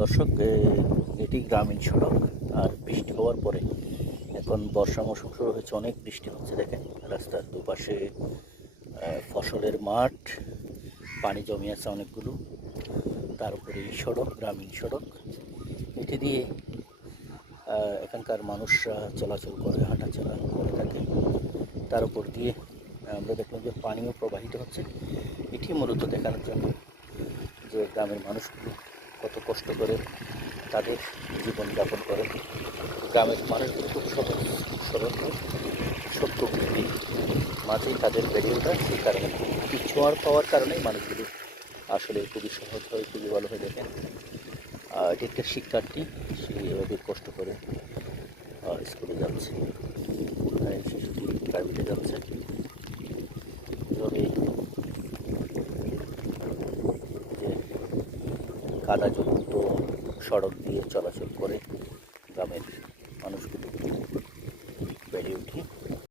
দর্শক, এটি গ্রামীণ সড়ক। আর বৃষ্টি হওয়ার পরে এখন বর্ষা মৌসুম শুরু হয়েছে, অনেক বৃষ্টি হচ্ছে। দেখেন রাস্তার দুপাশে ফসলের মাঠ, পানি জমে আছে অনেকগুলো। তার উপরে এই সড়ক, গ্রামীণ সড়ক, এটি দিয়ে এখানকার মানুষরা চলাচল করে, হাঁটাচলা করে থাকে। তার উপর দিয়ে আমরা দেখলাম যে পানিও প্রবাহিত হচ্ছে। এটি মূলত দেখানোর জন্য যে গ্রামের মানুষগুলো কত কষ্ট করে তাদের জীবনযাপন করে। গ্রামের মানুষগুলো খুব সহজ সরল, সত্য বুদ্ধির মাঝেই তাদের বেড়ে ওঠা। সেই কারণে এই ছোঁয়ার পাওয়ার কারণেই মানুষগুলো আসলে খুবই সহজ হয়, খুবই ভালো হয়ে দেখেন। এটি একটা শিক্ষার্থী, সে এভাবে কষ্ট করে স্কুলে যাচ্ছে। শিশুটি প্রাইভেটে যাচ্ছে, এভাবে যে কাদাযুক্ত সড়ক দিয়ে চলাচল করে।